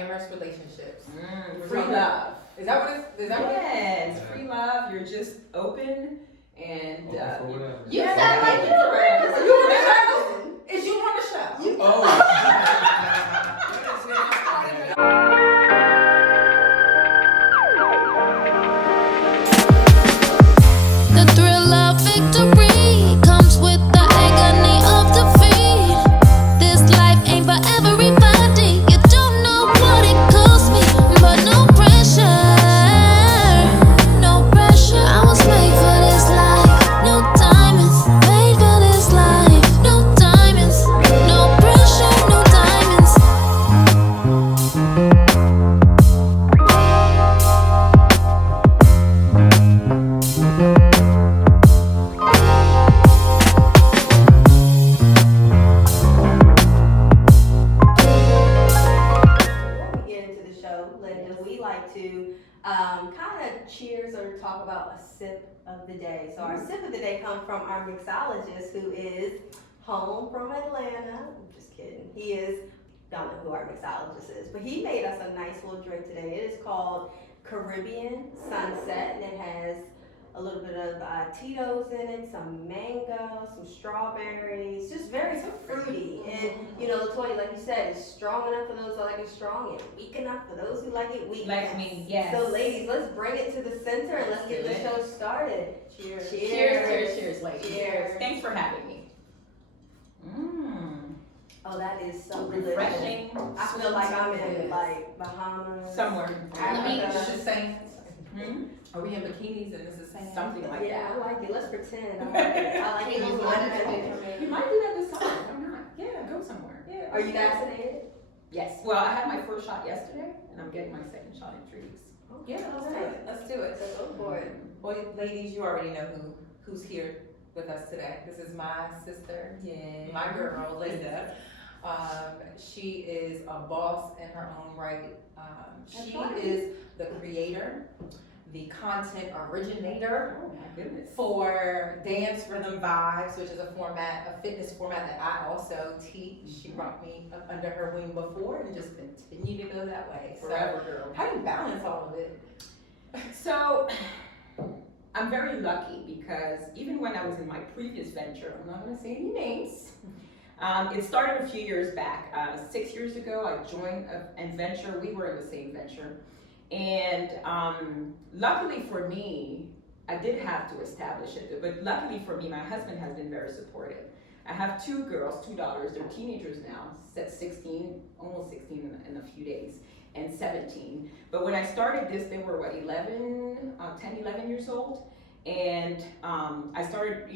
polyamorous relationships. Free love. Is that what it's? Is that what Yes, free love. You're just open and. You sound like you're ready. Are you on the show? Is you on the show? The thrill of victory comes with the agony of defeat. This life ain't for everybody. You don't know what it cost me, but no pressure, no pressure. I was made for this life, no diamonds. Made for this life, no diamonds, no pressure, no diamonds. Before we get into the show, Linda, we like to kind of cheers or talk about a sip of the day. So our sip of the day comes from our mixologist, who is home from Atlanta. I'm just kidding. He is, don't know who our mixologist is, but he made us a nice little drink today. It is called Caribbean Sunset, and it has a little bit of Tito's in it, some mango, some strawberries, just very fruity. And you know, Latoya, like you said, it's strong enough for those who like it strong and weak enough for those who like it weak. Like me, yes. So ladies, let's bring it to the center and let's get the show started. Cheers. Cheers, cheers, cheers, ladies. Cheers. Thanks for having me. Oh, that is so Refreshing. I feel like I'm in like Bahamas. Somewhere. Africa. This is saying. Are we in bikinis and this is saying Something like Yeah, that. I like it. Let's pretend. I like it. You might do that this summer. Why not? Yeah, go somewhere. Yeah. Are you vaccinated? Yes. Well, I had my first shot yesterday, and I'm getting my second shot in 3 weeks. Yeah, let's do it. Let's do it. So go for it. Well, ladies, you already know who's here with us today. This is my sister, my girl, Linda. She is a boss in her own right. She is the creator, the content originator for Dance Rhythm Vibes, which is a fitness format that I also teach. She brought me up under her wing before and just continue to go that way. Forever, girl. How do you balance all of it? So, I'm very lucky because even when I was in my previous venture, I'm not going to say any names. It started a few years back. 6 years ago, I joined a venture. We were in the same venture. And luckily for me, I did have to establish it. But luckily for me, my husband has been very supportive. I have 2 girls, 2 daughters. They're teenagers now, 16, almost 16 in a few days, and 17. But when I started this, they were, 10, 11 years old. And I started,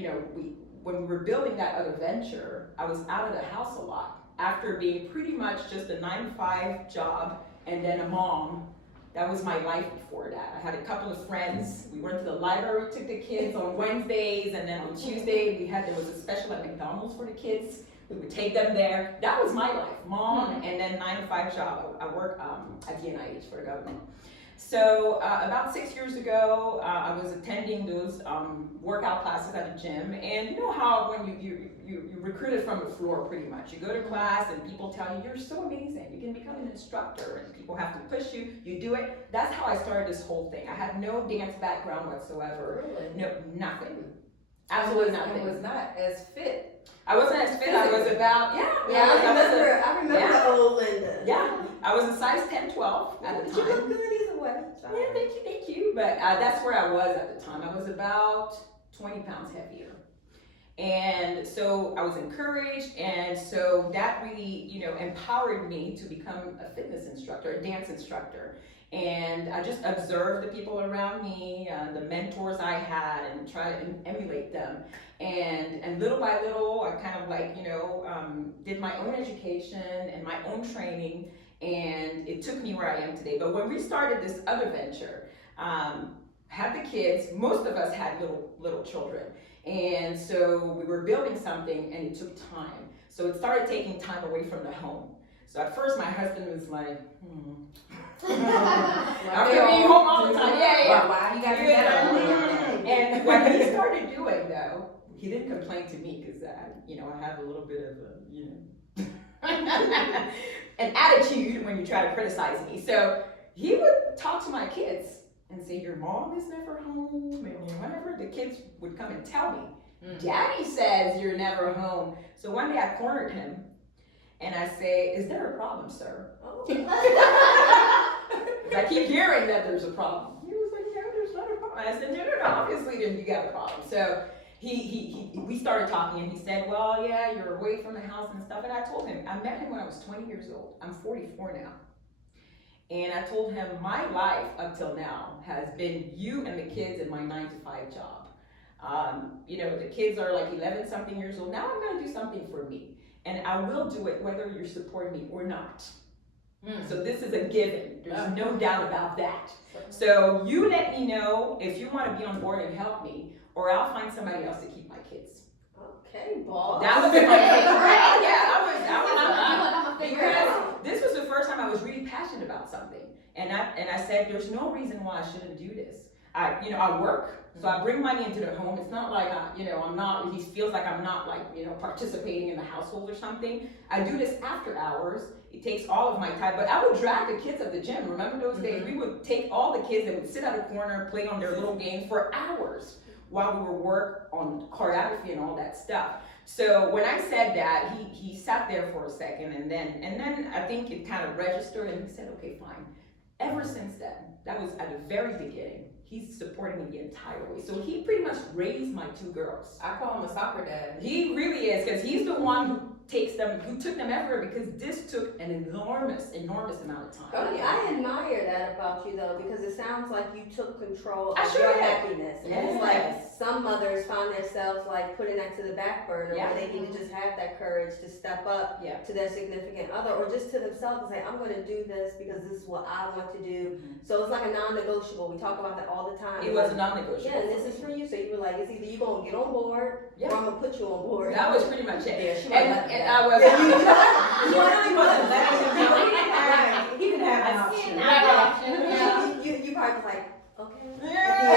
when we were building that other venture, I was out of the house a lot. After being pretty much just a 9-to-5 job and then a mom, that was my life before that. I had a couple of friends. We went to the library, took the kids on Wednesdays, and then on Tuesday, there was a special at McDonald's for the kids. We would take them there. That was my life, mom, and then 9-to-5 job. I work at DNIH for the government. So about 6 years ago, I was attending those workout classes at the gym, and you know how when you recruited from the floor pretty much. You go to class and people tell you, you're so amazing, you can become an instructor, and people have to push you, you do it. That's how I started this whole thing. I had no dance background whatsoever. Really? No, nothing. Absolutely nothing. I was not as fit. I wasn't as fit. I was about, I remember the old Linda. Yeah, I was a size 10, 12 at the time. You look good either way. Yeah, thank you. But that's where I was at the time. I was about 20 pounds heavier. And so I was encouraged, and so that really, empowered me to become a fitness instructor, a dance instructor. And I just observed the people around me, the mentors I had, and try to emulate them. And little by little, I kind of did my own education and my own training, and it took me where I am today. But when we started this other venture, had the kids, most of us had little children. And so we were building something, and it took time. So it started taking time away from the home. So at first my husband was like, I'm being home all the time. Yeah. Why you gotta do that? And what he started doing though, he didn't complain to me because I have a little bit of an attitude when you try to criticize me. So he would talk to my kids and say, your mom is never home. And whenever the kids would come and tell me, Daddy says you're never home. So one day I cornered him and I say, is there a problem, sir? I keep hearing that there's a problem. He was like, no, there's not a problem. I said, no, obviously then you got a problem. So we started talking and he said, well, yeah, you're away from the house and stuff. And I told him, I met him when I was 20 years old. I'm 44 now. And I told him my life up till now has been you and the kids and my 9-to-5 job. The kids are like 11 something years old. Now I'm going to do something for me. And I will do it whether you're supporting me or not. So this is a given. There's no doubt about that. So you let me know if you want to be on board and help me, or I'll find somebody else to keep my kids. Okay, boss. That was my because this was the first time I was really passionate about something. And I said, there's no reason why I shouldn't do this. I work, so I bring money into the home. It's not like he feels like I'm not participating in the household or something. I do this after hours. It takes all of my time, but I would drag the kids at the gym. Remember those days? We would take all the kids, they would sit at a corner, play on their little games for hours while we would work on choreography and all that stuff. So when I said that, he sat there for a second and then I think it kind of registered and he said, okay, fine. Ever since then, that was at the very beginning, he's supporting me the entire way. So he pretty much raised my 2 girls. I call him a soccer dad. He really is, because he's the one who took them everywhere, because this took an enormous amount of time. Oh, yeah. I admire that about you though, because it sounds like you took control of sure your did. happiness. And Yes. it's like some mothers find themselves like putting that to the back burner, Yeah. where they need to just have that courage to step up to their significant other, or just to themselves and say, I'm going to do this because this is what I want to do. So it's like a non-negotiable. We talk about that all the time. It was a non-negotiable. Yeah, and this is for you. So you were like, it's either you going to get on board or I'm going to put you on board. That was pretty much it. Yeah, she And I was. He wasn't letting him know. He didn't have an option. You probably was like, okay. Yeah.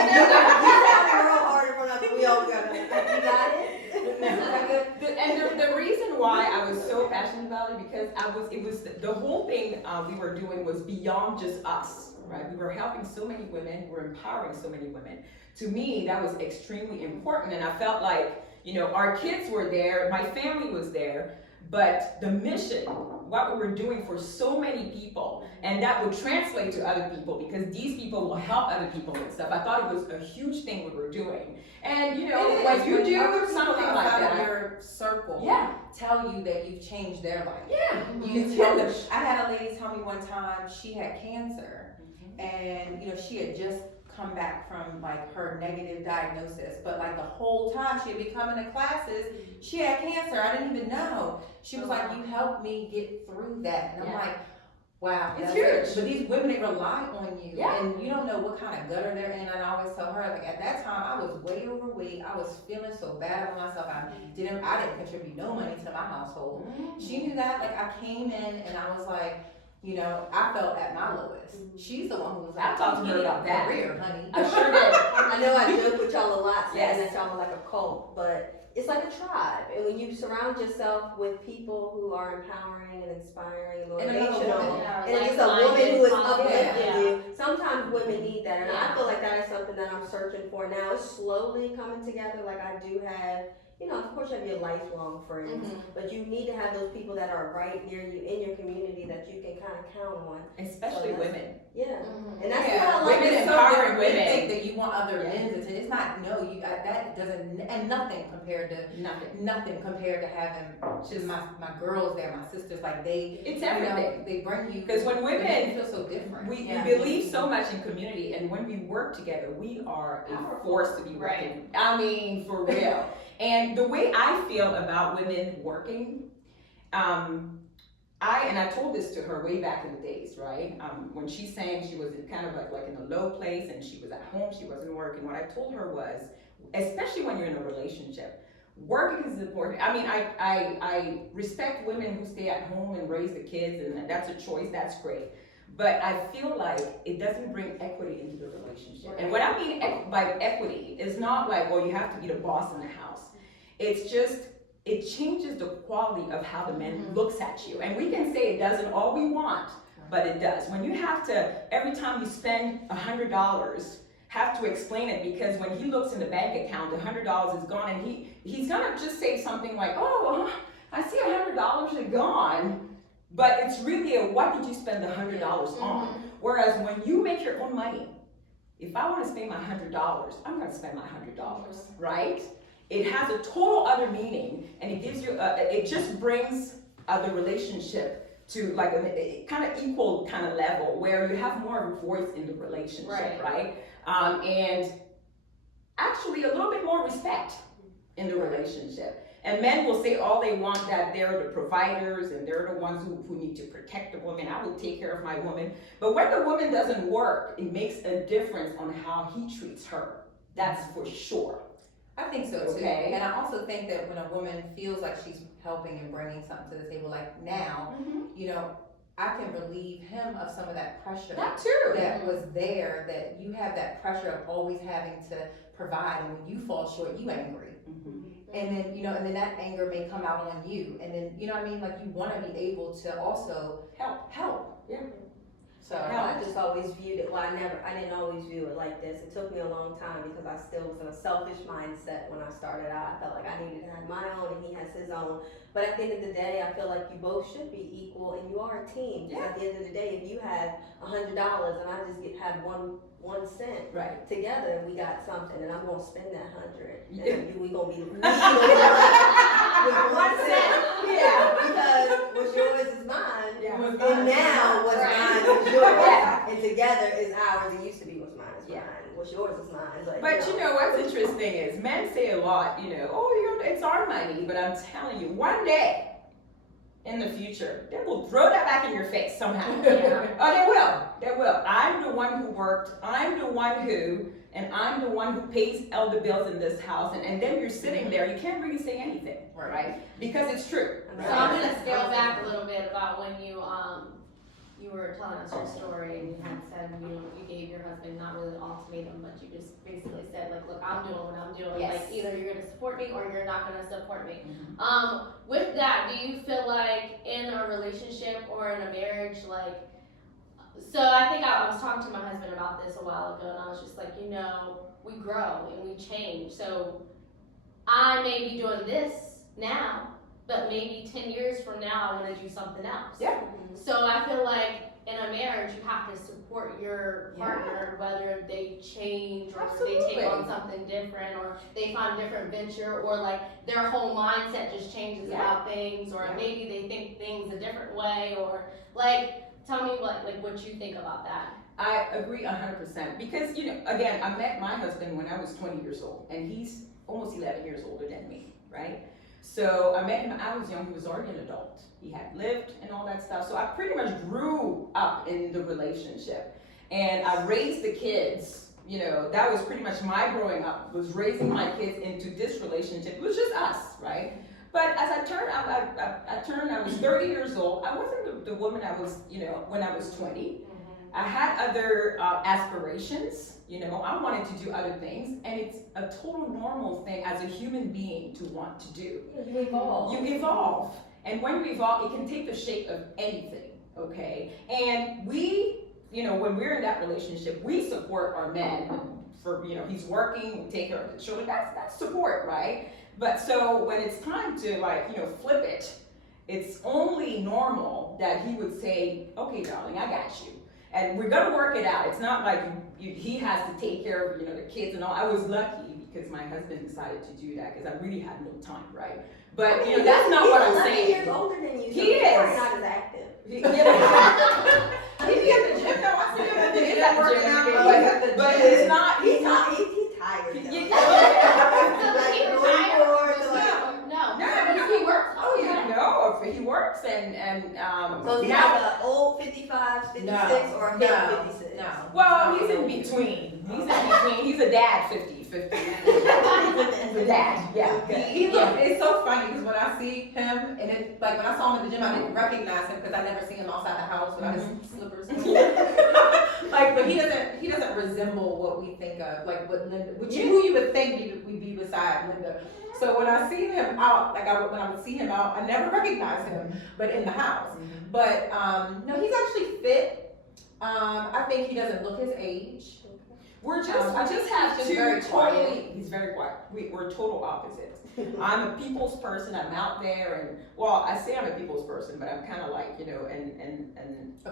You sounded real hard in front of us. We all got it. You got it? And the reason why I was so passionate about it, because it was the whole thing we were doing was beyond just us, right? We were helping so many women, we were empowering so many women. To me, that was extremely important, and I felt like, our kids were there, my family was there, but the mission, what we were doing for so many people, and that would translate to other people, because these people will help other people and stuff. I thought it was a huge thing we were doing. And when you do something like that, your circle tell you that you've changed their life. Yeah. You tell them. I had a lady tell me one time she had cancer, and she had just come back from like her negative diagnosis, but like the whole time she had been coming to classes, she had cancer. I didn't even know. She was like, you helped me get through that. And I'm like, wow, it's huge. huge. But these women, they rely on you, Yeah. and you don't know what kind of gutter they're in. And I always tell her, like, at that time, I was way overweight. I was feeling so bad about myself. I didn't contribute no money to my household. She knew that. Like, I came in and I was like, I felt at my lowest. She's the one who was like, I talked to her about that. career, honey. I sure did. I know I joke with y'all a lot saying Yes. that y'all are like a cult, but it's like a tribe. And when you surround yourself with people who are empowering and inspiring and motivational, and it's a woman who is uplifting you, sometimes women need that. And I feel like that is something that I'm searching for now. It's slowly coming together. Like I do have, of course you have your lifelong friends, but you need to have those people that are right near you in your community that you can kind of count on. Especially women. Yeah. And that's what I like. Women It's so empowering different. women. They think that you want other men to. It's not. No, you got that doesn't, and nothing compared to having just my girls there, my sisters. Like It's everything. They bring you, because when women feel so different. We believe so much in community, and when we work together, we are a force to be reckoned with. I mean, for real. And the way I feel about women working, I told this to her way back in the days, right? When she's saying she was in kind of like in a low place and she was at home, she wasn't working. What I told her was, especially when you're in a relationship, working is important. I mean, I respect women who stay at home and raise the kids, and that's a choice, that's great. But I feel like it doesn't bring equity into the relationship. And what I mean by equity is not like, well, you have to be the boss in the house. It's just, it changes the quality of how the man looks at you. And we can say it doesn't all we want, but it does. When you have to, every time you spend $100, have to explain it, because when he looks in the bank account, the $100 is gone, and he's gonna just say something like, oh, I see $100 is gone, but it's really a, what did you spend the $100 on? Whereas when you make your own money, if I want to spend my $100, I'm gonna spend my $100, right? It has a total other meaning, and it gives you, it just brings the relationship to like a kind of equal kind of level where you have more of a voice in the relationship, right? And actually a little bit more respect in the relationship. And men will say all they want, that they're the providers and they're the ones who need to protect the woman. I will take care of my woman. But when the woman doesn't work, it makes a difference on how he treats her. That's for sure. I think so too. And I also think that when a woman feels like she's helping and bringing something to the table, like now, you know, I can relieve him of some of that pressure that too that was there, that you have that pressure of always having to provide, and when you fall short, you angry. And then, you know, and then that anger may come out on you, and then, you know what I mean, like you want to be able to also help. Yeah. So I just always viewed it, well, I didn't always view it like this. It took me a long time because I still was in a selfish mindset when I started out. I felt like I needed to have my own and he has his own. But at the end of the day, I feel like you both should be equal and you are a team. Because at the end of the day, if you had $100 and I just had one cent, together we got something, and I'm gonna spend that 100, and we gonna be with 1 cent, because what's yours is mine, and now what's mine is yours, and together is ours. It used to be what's mine is mine, what's yours is mine. But you know what's interesting is men say a lot, you know, oh, it's our money, but I'm telling you, one day in the future, they will throw that back in your face somehow. Oh, they will. I'm the one who worked, I'm the one who pays all the bills in this house, and then you're sitting there, you can't really say anything, right? Because it's true. So I'm gonna scale back a little bit about when you were telling us your story, and you had said, you know, you gave your husband not really an ultimatum, but you just basically said, like, look, I'm doing what I'm doing. Like, either you're gonna support me or you're not gonna support me. With that, do you feel like in a relationship or in a marriage, like, so I think I was talking to my husband about this a while ago, and I was just like, you know, we grow and we change. So I may be doing this now, but maybe 10 years from now, I want to do something else. So I feel like in a marriage, you have to support your partner, whether they change or they take on something different, or they find a different venture, or like their whole mindset just changes about things, or maybe they think things a different way, or like, tell me what you think about that. I agree 100%, because, you know, again, I met my husband when I was 20 years old, and he's almost 11 years older than me, right? So I met him, I was young, he was already an adult. He had lived and all that stuff. So I pretty much grew up in the relationship. And I raised the kids, you know, that was pretty much my growing up, was raising my kids into this relationship. It was just us, right? But as I turned, I was 30 years old. I wasn't the woman I was, you know, when I was 20. I had other aspirations, you know, I wanted to do other things, and it's a total normal thing as a human being to want to do. You evolve. You evolve, and when you evolve, it can take the shape of anything, okay? And we, you know, when we're in that relationship, we support our men for, you know, he's working, we take care of the children, that's support, right? But so when it's time to, like, you know, flip it, it's only normal that he would say, okay, darling, I got you. And we're gonna work it out. It's not like he has to take care of, you know, the kids and all. I was lucky because my husband decided to do that because I really had no time, right? But, you know, that's not what I'm saying. He's 11 years older than you, so he is. Not as active. He at the gym. No, I see him at the gym working out, but it's not. He's tired. He works. Oh yeah, no, he works and so he's now, like an old 55, 56, or a young 56? No. Well, he's in between. He's a dad 50. He's a dad, yeah. It's so funny because when I see him, and it, like when I saw him at the gym, I didn't recognize him because I never see him outside the house without his slippers. Like, but he doesn't resemble what we think of, like what Linda, who you would think would be beside Linda. So when I see him out, when I would see him out, I never recognize him, but in the house. But no, he's actually fit. I think he doesn't look his age. We're just, he's very quiet. he's very quiet. We're total opposites. I'm a people's person. I'm out there, and well, I say I'm a people's person, but I'm kind of like, an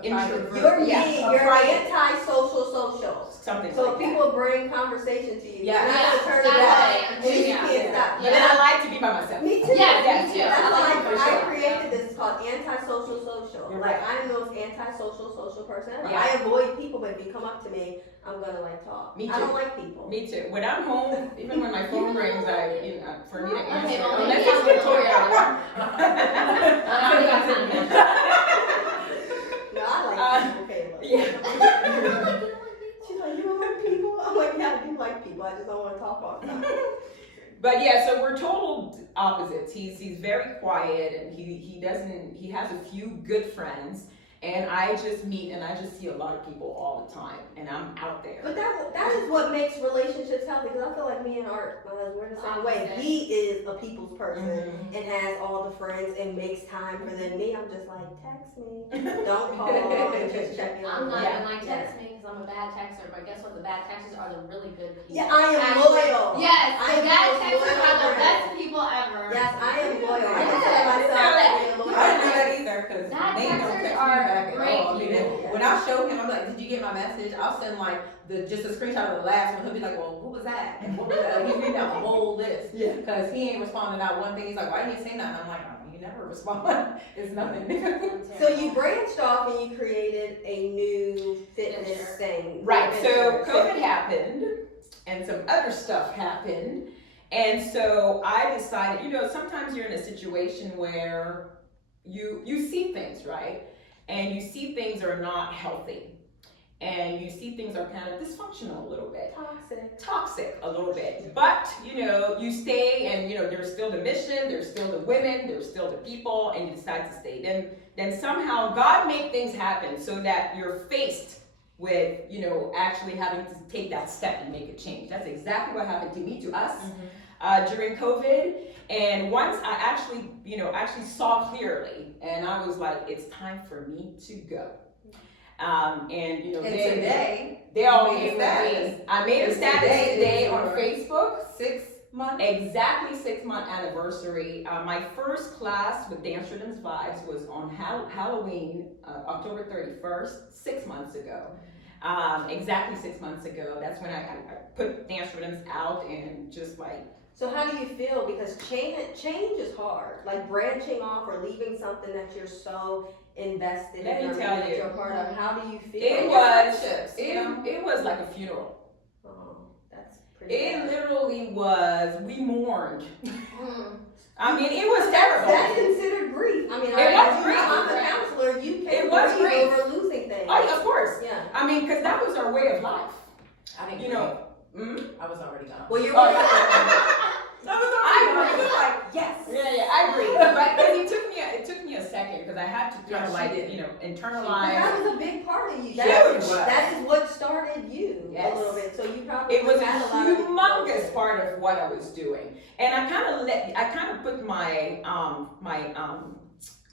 introvert. You're Yeah, you're anti-social social. something So like if people bring conversation to you, Yeah. you're not Yeah, gonna turn it that's down. right. And you Yeah. can't stop. that. But then I like to be by myself. Me too. Yes, me too. That's I why like it for I sure. created this. It's called anti-social social. You're Like right. I'm the most anti-social social person ever. Yeah. I avoid people, but if you come up to me, I'm gonna talk. Me I don't too. like people. Me too. When I'm home, even when my phone rings, for me to answer, Okay, well, unless maybe it's I'm Latoya. I already got something. No, I like people, Kayla. Yeah. She's like, you don't like people? I'm like, yeah, I do like people. I just don't want to talk all the time. But yeah, so we're total opposites. He's very quiet, and he has a few good friends, and I just meet and I just see a lot of people all the time, and I'm out there. But that is what makes relationships healthy, because I feel like me and Art, my husband, we're the same way. Opposite. He is a people's person Mhm. and has all the friends and makes time for them. Me, I'm just like, text me, don't call, and just check in. I'm not Yeah. even like text me because I'm a bad texter, but guess what? The bad texters are the really good people. Yeah, I am Actually, loyal. Yes, I the am bad the texters loyal are the friend. best people ever. Yes, I am loyal. I Yes. consider myself Now that- to be a loyal I didn't know friend. that either, because Bad they don't texters text me are back at great all. I mean, people. when I show him, I'm like, did you get my message? I'll send like just a screenshot of the last one. He'll be like, well, what was that? And what was that? Like, he's reading out the whole list. Yeah. Because he ain't responding out one thing. He's like, why didn't you say nothing? I'm like, oh, you never respond. It's nothing. So you branched off and you created a new fitness Venture. thing. Right, so Venture. COVID happened, and some other stuff happened, and so I decided, sometimes you're in a situation where you see things, right? And you see things are not healthy, and you see things are kind of dysfunctional a little bit. Toxic a little bit, but you stay, and there's still the mission, there's still the women, there's still the people, and you decide to stay. Then somehow God made things happen so that you're faced with actually having to take that step and make a change. That's exactly what happened to me, to us, during COVID. And once I actually saw clearly, and I was like, it's time for me to go. And today, they all made a came status. with me. I made a status today on Facebook. 6 months. Exactly 6-month anniversary. My first class with Dance Rhythms Vibes was on Halloween, October 31st, 6 months ago. Exactly 6 months ago. That's when I put Dance Rhythms out, and just like. So how do you feel? Because change is hard. Like branching off or leaving something that you're so invested Let in, me or tell that you. you're a part of. How do you feel? It was like a funeral. Oh, that's pretty. It bad. literally was. We mourned. Mm. I mean, it was terrible. That's considered grief. I mean, It was grief. I'm a counselor. You It can was grieve grief. over losing things. Oh, of course. Yeah. I mean, because that was our way of life. I didn't You know. Mm? I was already gone. Well, you're. I It was like, yes. Yeah, I agree. But it took me a second, because I had to kind of like, internalize. That was a big part of you. Huge. That is what started you Yes. a little bit. So you probably It was a had a lot of humongous part of what I was doing, and I kind of put my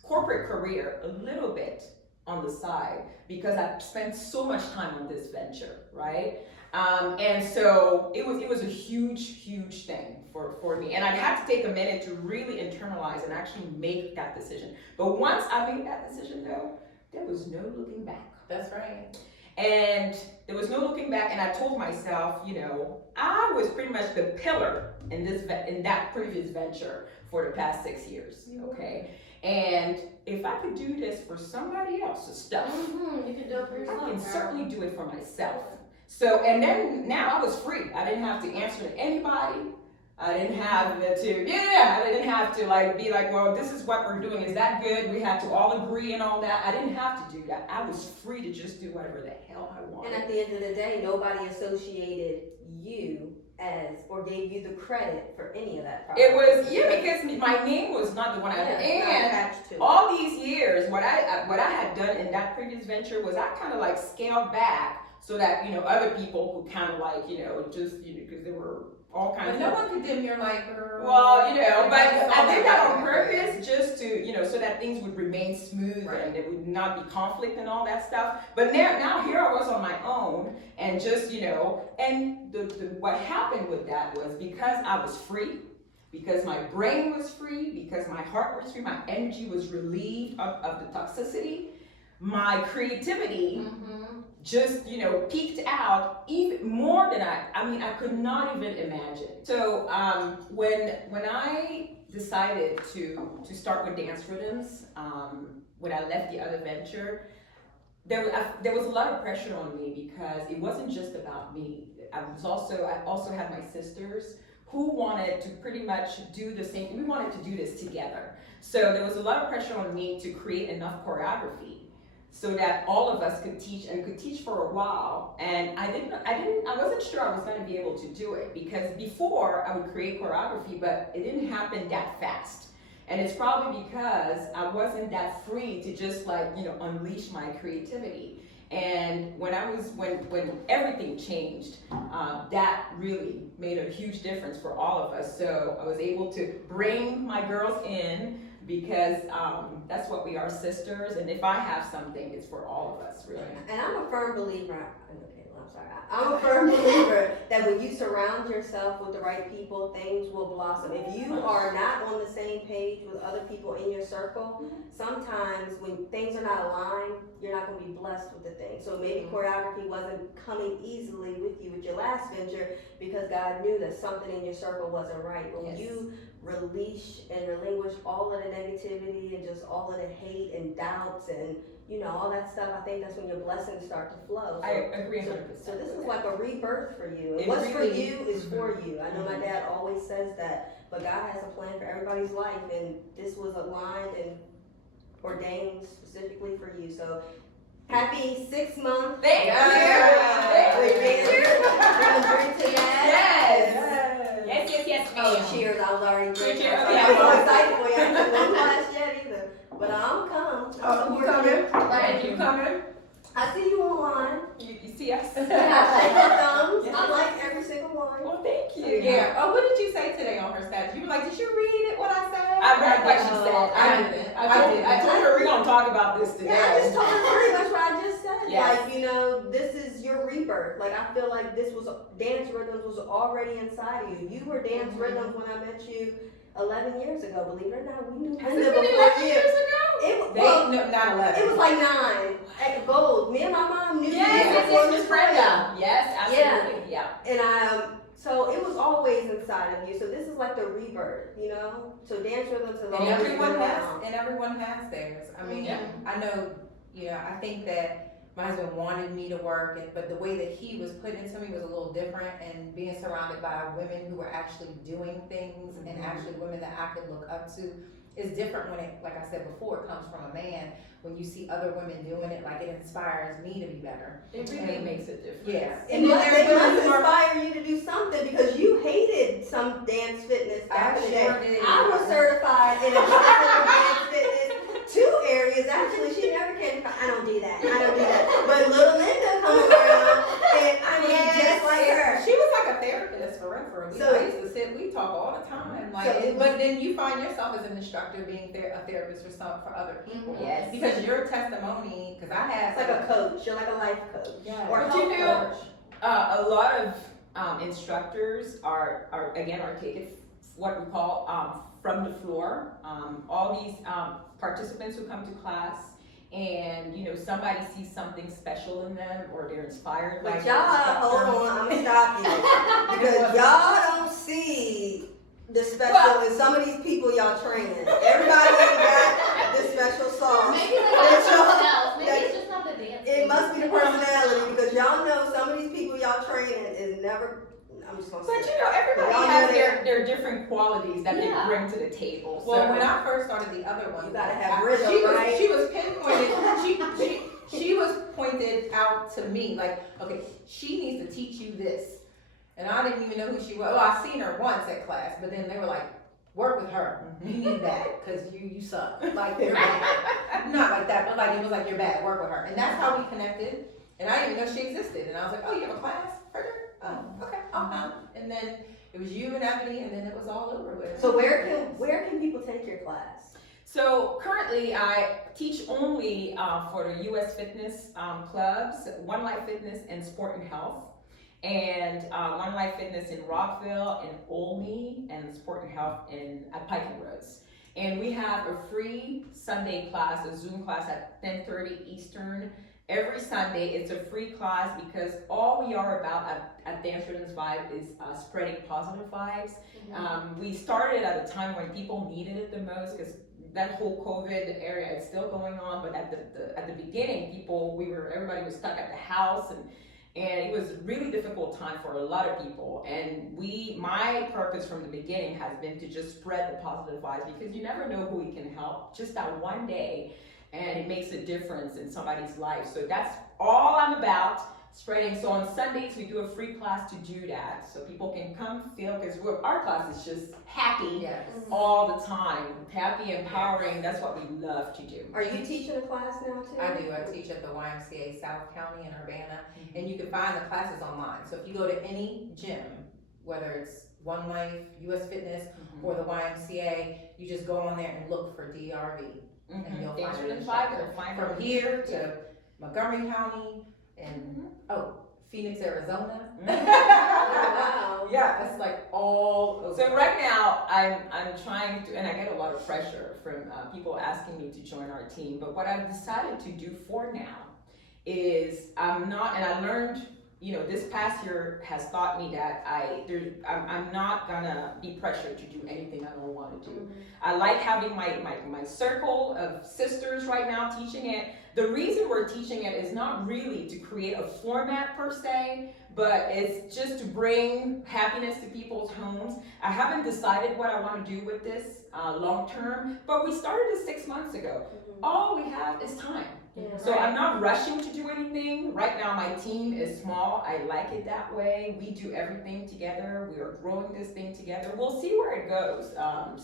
corporate career a little bit on the side, because I spent so much time on this venture, right? And so it was a huge thing for me, and I had to take a minute to really internalize and actually make that decision. But once I made that decision, though, there was no looking back. That's right. And there was no looking back, and I told myself, I was pretty much the pillar in that previous venture for the past 6 years, okay? And if I could do this for somebody else's stuff, You can do it for I yourself. can girl. certainly do it for myself. So, and then now I was free. I didn't have to answer to anybody. I didn't have to like be like, well, this is what we're doing. Is that good? We had to all agree and all that. I didn't have to do that. I was free to just do whatever the hell I wanted. And at the end of the day, nobody associated you as or gave you the credit for any of that. It was, because my name was not the one and attached to all these years, what I had done in that previous venture was I kind of like scaled back so that, other people could kind of like, just, because there were all kinds But of. no one could dim your light, girl. Well, but Everybody's I did that on all purpose just to, so that things would remain smooth Right. and there would not be conflict and all that stuff. But now here I was on my own and just, and what happened with that was because I was free, because my brain was free, because my heart was free, my energy was relieved of the toxicity, my creativity just, peaked out even more than I could not even imagine. So when I decided to start with dance rhythms, when I left the other venture, there was a lot of pressure on me because it wasn't just about me. I also had my sisters who wanted to pretty much do the same. We wanted to do this together. So there was a lot of pressure on me to create enough choreography so that all of us could teach for a while. And I wasn't sure I was going to be able to do it because before I would create choreography, but it didn't happen that fast. And it's probably because I wasn't that free to just unleash my creativity. And when everything changed, that really made a huge difference for all of us. So I was able to bring my girls in because that's what we are, sisters. And if I have something, it's for all of us, really. And I'm a firm believer. I'm a firm believer that when you surround yourself with the right people, things will blossom. If you are not on the same page with other people in your circle, sometimes when things are not aligned, you're not going to be blessed with the thing. So maybe choreography wasn't coming easily with you with your last venture because God knew that something in your circle wasn't right. But when you release and relinquish all of the negativity and just all of the hate and doubts and all that stuff, I think that's when your blessings start to flow. So, I agree 100%. So this is like a rebirth for you. And It what's for really you is for you. I know my dad always says that, but God has a plan for everybody's life, and this was aligned and ordained specifically for you. So happy 6 months. Thank you. Drink to that. Yes. Oh, cheers. I was already drinking. Cheers. I'm so excited for you. I haven't had one glass yet either. But I'm coming. Oh, you coming? Thank You coming? I see you online. You see us? Yeah, shake your thumbs. Yes. I like every single one. Well, thank you. Yeah. Oh, what did you say today on her status? You were like, did you read it? What I said? I read what she said. I didn't. I told her we're gonna talk about this today. Yeah, I just told her pretty much what I just said. Yes. Like, this is your rebirth. Like, I feel like dance rhythms was already inside of you. You were dance rhythms when I met you 11 years ago. Believe it or not, we knew Has Linda it been before 11 you. years ago? No, not 11. It was like 9 at Gold. Me and my mom knew you Yes, before Miss Brenda. Yes, absolutely. Yeah. And so it was always inside of you. So this is like the rebirth, So dance rhythms has And always been everyone around. has theirs. I mean, Yeah. I know, I think that my husband wanted me to work, but the way that he was put into me was a little different, and being surrounded by women who were actually doing things and actually women that I could look up to is different when it, like I said before, it comes from a man. When you see other women doing it, like, it inspires me to be better. It really makes a difference. Yeah. It must inspire you to do something because you hated some dance fitness back in the day. sure did. I was certified in a dance fitness, 2 areas. Actually, she never came. I don't do that. But little Linda come around, and I mean, just like her. She was like a therapist for real. So- I used to sit, we talk all the time. Like, So- but then you find yourself as an instructor being a therapist for other people. Yes. Because your testimony, because I had It's like a coach. You're like a life coach. Yeah. Or a But you health know, coach. a lot of instructors are taken what we call from the floor. All these participants who come to class, and somebody sees something special in them, or they're inspired by But their y'all, instructor. hold on, I'm gonna stop you. Because y'all don't see the special in some of these people y'all training. Everybody ain't got the special sauce. Maybe they But got y'all- something else. Maybe it's just not the dance. It must be the personality because y'all know some of these people y'all training is never. I'm just gonna But say. everybody Y'all has know their different qualities that Yeah. they bring to the table. Well, So when I first started the other one, You gotta have rhythm, right? She was pinpointed. She was pointed out to me like, okay, she needs to teach you this, and I didn't even know who she was. Well, I seen her once at class, but then they were like, work with her. You need that because you suck. Like, you're bad. Not like that, but like it was like you're bad. Work with her, and that's how we connected. And I didn't even know she existed. And I was like, oh, you have a class, Frederick? Oh, okay, I'll come. And then it was you and Ebony, and then it was all over with. So where can people take your class? So currently I teach only for the US fitness clubs, One Life Fitness and Sport and Health. And One Life Fitness in Rockville, in Olney, and Sport and Health at Pike Roads. And we have a free Sunday class, a Zoom class at 10:30 Eastern. Every Sunday, it's a free class because all we are about at Dance Rhythms Vibe is spreading positive vibes. We started at a time when people needed it the most because that whole COVID area is still going on. But at the beginning, everybody was stuck at the house, and it was a really difficult time for a lot of people. And my purpose from the beginning has been to just spread the positive vibes, because you never know who we can help just that one day, and it makes a difference in somebody's life. So that's all I'm about, spreading. So on Sundays, we do a free class to do that. So people can come feel, because our class is just happy Yes. all the time. Happy, empowering, that's what we love to do. Are you teaching a class now too? I do. I teach at the YMCA South County in Urbana, and you can find the classes online. So if you go to any gym, whether it's One Life, US Fitness, or the YMCA, you just go on there and look for DRV, and you'll Dance find Rhythms it. Vibe, you'll find From it. here to Montgomery County and Phoenix, Arizona. Wow. Yeah, it's like all over. So right now, I'm trying to, and I get a lot of pressure from people asking me to join our team, but what I've decided to do for now is and I learned, this past year has taught me that I'm not gonna be pressured to do anything I don't want to do. I like having my circle of sisters right now teaching it. The reason we're teaching it is not really to create a format per se, but it's just to bring happiness to people's homes. I haven't decided what I want to do with this long term, but we started this 6 months ago. All we have is time. So I'm not rushing to do anything. Right now my team is small. I like it that way. We do everything together. We are growing this thing together. We'll see where it goes.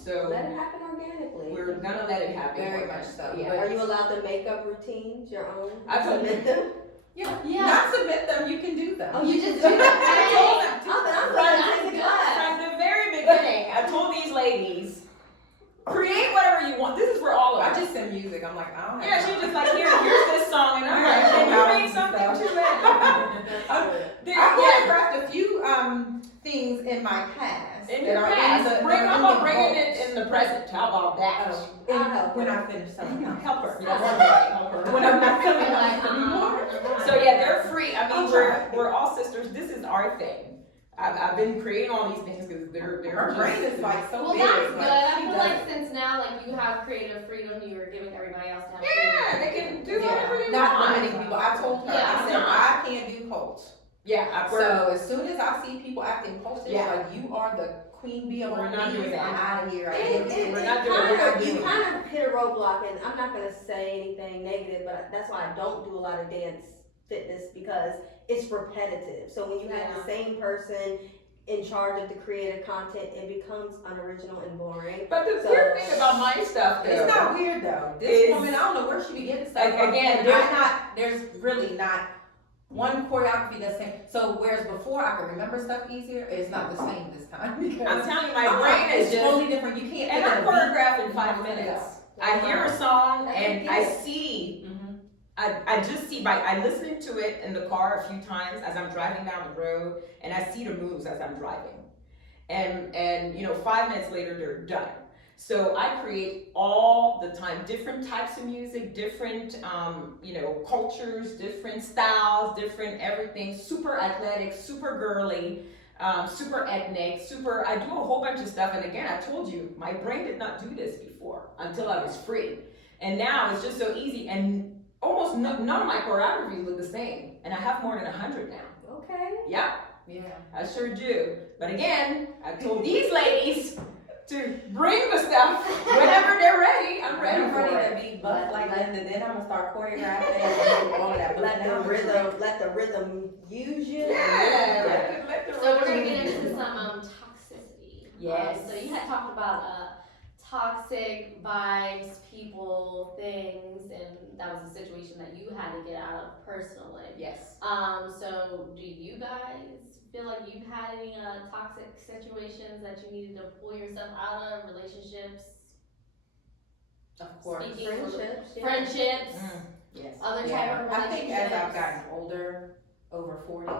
So let it happen organically. we're gonna let it happen. Very much so. Yeah. Are you allowed to make up routines, your own? I told Submit them? Yeah. Yeah. Not submit them, you can do them. Oh, you just do I that? told them to- I'm That's taking good. class. From the very beginning, I told these ladies, create whatever you want. This is for all of I us. just send music. I'm like, I don't have Yeah, she was just like, here's this song, and I'm like, can you make something to it? I choreographed a few things in my past. In that your are past, the- bring that up are on bringing the it in the present. How about that? when I finish something else. Help her. Help her. When I'm not feeling You're like like, anymore. So yeah, they're free. I mean, I'll try. we're all sisters. This is our thing. I've been creating all these things because they're Her just- brain is like so Well, big. that's good. I she feel does like it. since now, like, you have creative freedom, you are giving everybody else to have Yeah, freedom. they can do whatever they Not want. limiting people. I told her, Yeah, I said, no. I can't do coach. Yeah, So as soon as I see people acting cultish, Yeah. like you are the queen bee of We're all not doing bees, that. I'm out of here. We're not doing that. You kind of hit a roadblock, and I'm not gonna say anything negative, but that's why I don't do a lot of dance fitness, because it's repetitive. So when you have the same person in charge of the creative content, it becomes unoriginal and boring. But the weird thing about my stuff, though, It's not weird though. This Is- woman, I don't know where she be getting stuff Like, from. again, there's really not one choreography that's same. So whereas before I could remember stuff easier, it's not the same this time because I'm telling you, my brain is it's just, totally different. You can't. and think I of a beat. choreograph in 5 minutes. I hear a song and I see, Mhm. I just see I listen to it in the car a few times as I'm driving down the road, and I see the moves as I'm driving. And 5 minutes later they're done. So I create all the time, different types of music, different cultures, different styles, different everything, super athletic, super girly, super ethnic, I do a whole bunch of stuff. And again, I told you, my brain did not do this before until I was free. And now it's just so easy, and almost none of my choreographies look the same. And I have more than 100 now. Okay. Yeah, Yeah. I sure do. But again, I told these ladies to bring the stuff whenever they're ready. I'm ready I'm for ready it. to be buff like Linda. Then I'm gonna start choreographing and do all of that. But Let now the rhythm use you. Yeah. Let the So we're gonna rhythm get do into it. some toxicity. Yes. So you had talked about toxic vibes, people, things, and that was a situation that you had to get out of personally. Yes. So do you guys feel like you've had any toxic situations that you needed to pull yourself out of, relationships? Of course. Speaking Friendships, yeah. Friendships, Yes. other type Yeah, of I relationships. think as I've gotten older, over 40,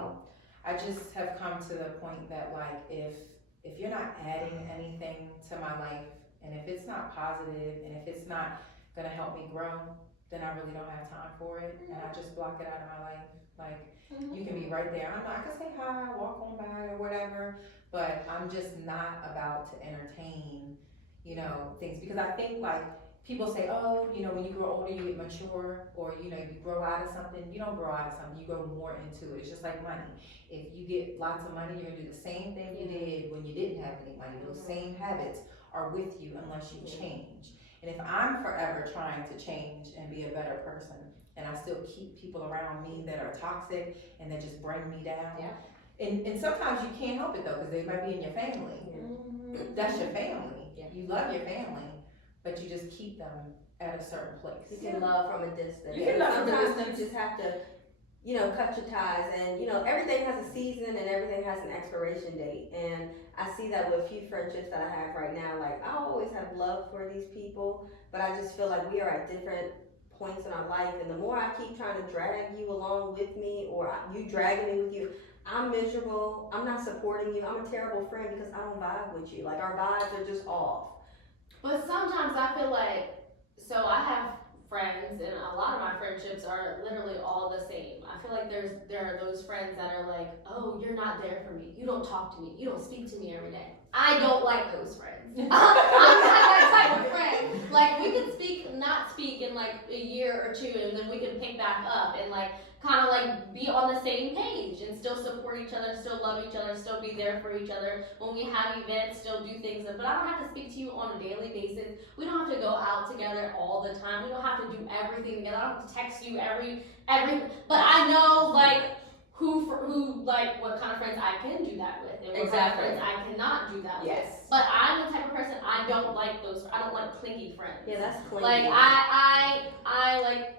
I just have come to the point that like if you're not adding anything to my life, and if it's not positive, and if it's not gonna help me grow, then I really don't have time for it, and I just block it out of my life. Like, you can be right there, I can say hi, walk on by or whatever, but I'm just not about to entertain, things, because I think like, people say, oh, when you grow older, you get mature, or, you grow out of something. You don't grow out of something, you grow more into it. It's just like money. If you get lots of money, you're gonna do the same thing you did when you didn't have any money. Those same habits are with you unless you change. And if I'm forever trying to change and be a better person, and I still keep people around me that are toxic and that just bring me down. Yeah. And sometimes you can't help it though, because they might be in your family. That's your family. Yeah. You love your family, but you just keep them at a certain place. You can love from a distance. You can love from a Sometimes distance. you just have to, cut your ties, and everything has a season and everything has an expiration date. And I see that with a few friendships that I have right now. Like, I always have love for these people, but I just feel like we are at different points in our life, and the more I keep trying to drag you along with me, or you dragging me with you, I'm miserable. I'm not supporting you. I'm a terrible friend because I don't vibe with you. Like, our vibes are just off. But sometimes I feel like, so I have friends, and a lot of my friendships are literally all the same. I feel like there are those friends that are like, oh, you're not there for me. You don't talk to me. You don't speak to me every day. I don't like those friends. I'm not that type of friend. Like, we could not speak in like a year or two, and then we can pick back up and like kind of like be on the same page and still support each other, still love each other, still be there for each other. When we have events, still do things. But I don't have to speak to you on a daily basis. We don't have to go out together all the time. We don't have to do everything together. I don't have to text you every. But I know like who like what kind of friends I can do that with, and what kind of friends I cannot do that with. Yes. But I'm the type of person, I don't like clingy friends. Yeah, that's clingy. Like I like,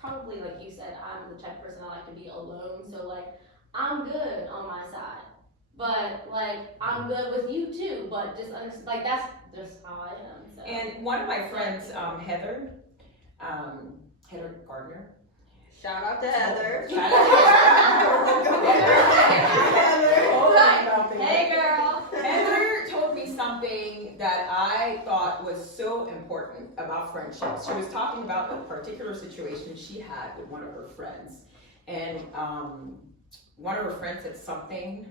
probably like you said, I'm the type of person I like to be alone. So like, I'm good on my side, but like I'm good with you too. But just like that's just how I am. So. And one of my friends, Heather Gardner. Shout out to Heather. Shout out to Heather. Hey girl. Heather told me something that I thought was so important about friendships. She was talking about a particular situation she had with one of her friends. And one of her friends said something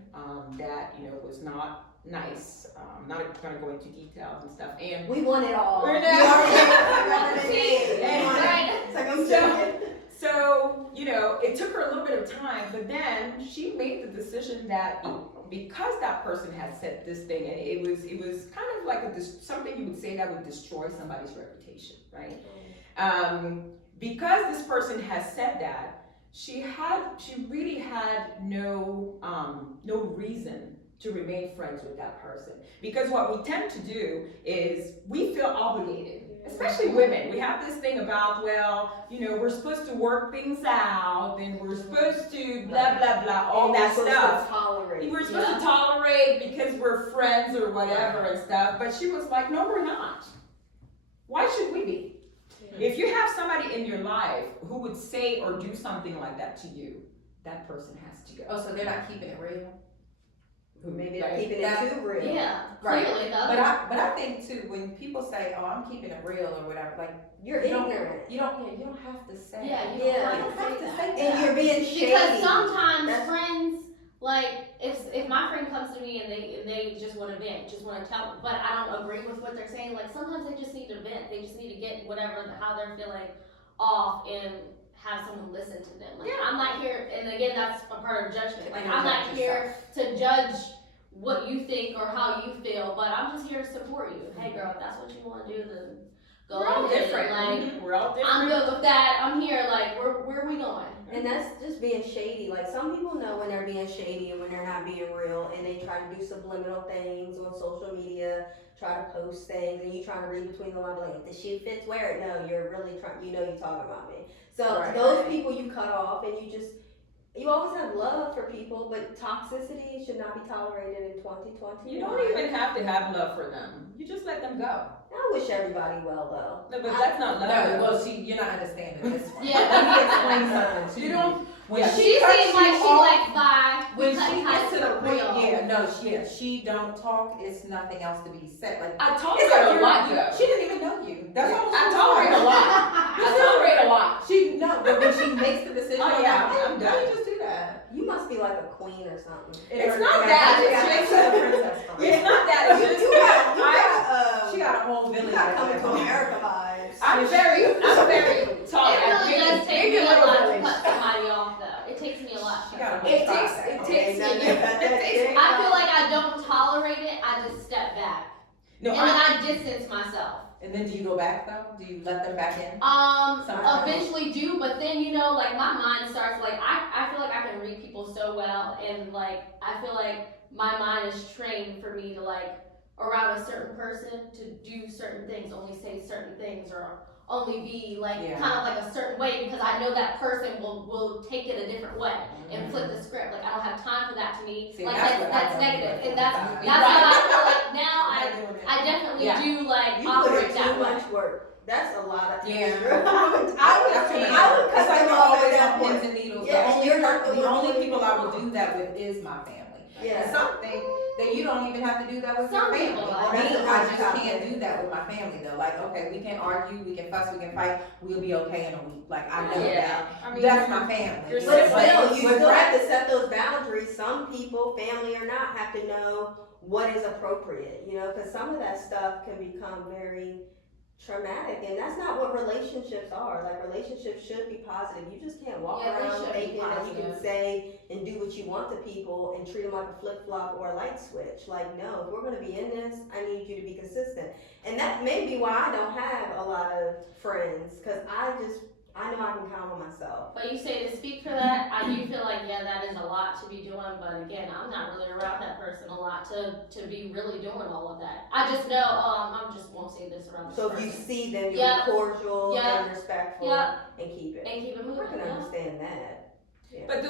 that, was not nice. I'm not going to go into details and stuff. And We want it all. We're We not- already Right. It's like, I'm joking. So, it took her a little bit of time, but then she made the decision that because that person had said this thing, and it was kind of like something you would say that would destroy somebody's reputation, right? Because this person has said that, she really had no reason to remain friends with that person. Because what we tend to do is we feel obligated. Especially women, we have this thing about, we're supposed to work things out, and we're supposed to blah, blah, blah, all that stuff. We're supposed to tolerate because we're friends or whatever and stuff, but she was like, no, we're not. Why should we be? If you have somebody in your life who would say or do something like that to you, that person has to go. Oh, so they're not keeping it real? Maybe they're keeping it too real. Yeah, Right. clearly though. But I think too, when people say, oh, I'm keeping it real or whatever, like, You're you don't- ignorant. You don't have to say. Yeah, you Yeah. don't have to say that. And you're being shady. Because sometimes That's- friends, like, if my friend comes to me and they just want to vent, just want to tell, but I don't agree with what they're saying, like, sometimes they just need to vent. They just need to get how they're feeling off and have someone listen to them. Like, I'm not here, and again, that's a part of judgment. Like, I'm not here to judge what you think or how you feel, but I'm just here to support you. Hey girl, if that's what you want to do, then go We're all ahead, different. like, We're all different. I'm good with that, I'm here, like, where are we going? And that's just being shady. Like, some people know when they're being shady and when they're not being real, and they try to do subliminal things on social media, try to post things, and you trying to read between the lines, like, if the shoe fits, wear it. No, you're really trying, you know you're talking about me. So Right. those people you cut off, and you always have love for people, but toxicity should not be tolerated in 2020. You don't even have to have love for them. You just let them go. I wish everybody well, though. No, but that's not love. No, well, you're not understanding this one. Yeah. Let me explain something to You you. don't. When Yeah. She cuts seems like you she off- like bye. when cut she ties gets to the for point, real. yeah, no, she don't talk. It's nothing else to be said. Like I it's tolerate like a you're- lot, though. She didn't even know you. That's all. I tolerate a lot. I tolerate a lot. She no, but when she makes the decision, Oh, yeah, I'm I'm done. done. You just do that. You must be like a queen or something. It's not that, it's just- It's not that. It's just She got a whole village. You got coming like to that. America vibes. I'm very tall. It really does take me a little lot to village. cut somebody off, though. It takes me a lot. She got a It whole takes. side It back. takes. Okay, I feel like I don't tolerate it. I just step back, No, and then I distance myself. And then do you go back though? Do you let them back in? Eventually do, but then, you know, like, my mind starts, like, I feel like I can read people so well, and, like, I feel like my mind is trained for me to, like, around a certain person, to do certain things, only say certain things, or only be, like, Yeah. kind of like a certain way, because I know that person will take it a different way and flip the script. Like, I don't have time for that. To me, See, like, that's what I that's don't negative, do. and that's Right. what I feel like now. I I definitely Yeah. do, like, You put operate in that too way. much work. That's a lot of Yeah. I would It's cut like them you're off always at that on pins point. and needles. Yeah, The only you're not the the one only doing people it. I will do that with is my family. Yeah. And something that you don't even have to do that with Some your family. people Me, like that. I just can't do that with my family though. Like, okay, we can argue, we can fuss, we can fight, we'll be okay in a week. Like, I know that. I mean, That's my family. you're You But know, so- like, still, you with still friends- have to set those boundaries. Some people, family or not, have to know what is appropriate, you know, because some of that stuff can become very traumatic, and that's not what relationships are. Like, relationships should be positive. You just can't walk Yeah, they around should be thinking that you can positive. say and do what you want to people and treat them like a flip-flop or a light switch. Like, no, if we're going to be in this, I need you to be consistent. And that may be why I don't have a lot of friends, because I know I can count on myself. But you say to speak for that, I do feel like, yeah, that is a lot to be doing, but again, I'm not really around that person a lot to be really doing all of that. I just know, I just won't say this around this So person. if you see them, you're Yeah. cordial Yeah. and respectful Yeah. and keep it. And keep it moving, I can yeah. understand that. Yeah. But